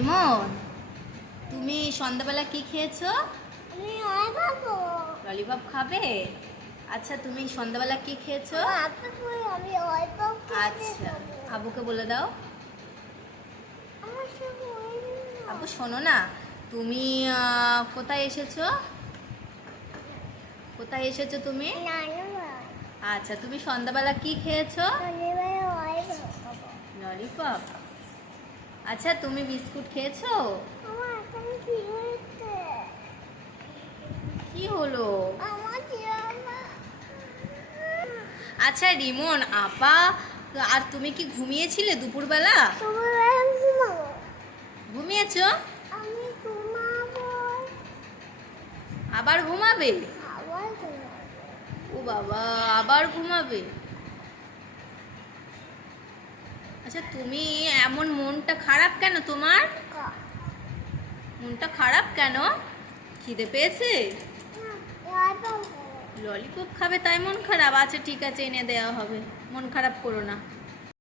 ইমন তুমি সন্ধ্যাবেলা কি খেয়েছো? আমি ললিপপ খাবে? আচ্ছা তুমি সন্ধ্যাবেলা কি খেয়েছো? আমি আচ্ছা আবুকে বলে দাও। আবু শোনো না তুমি কোথায় এসেছ? কোথায় এসেছ তুমি? আচ্ছা তুমি সন্ধ্যাবেলা কি খেয়েছো? ললিপপ? আচ্ছা তুমি বিস্কুট খেয়েছো? কি হলো? আচ্ছা রিমন আপা আর তুমি কি ঘুমিয়েছিলে দুপুরবেলা। ঘুমিয়েছো? আবার ঘুমাবে। ও বাবা আবার ঘুমাবে? আচ্ছা তুমি এমন মনটা খারাপ কেন তোমার? মনটা খারাপ কেন? খিদে পেয়েছে? না, ললিপপ খাবে তাই মন খারাপ? আচ্ছা ঠিক আছে এনে দেওয়া হবে। মন খারাপ করো না।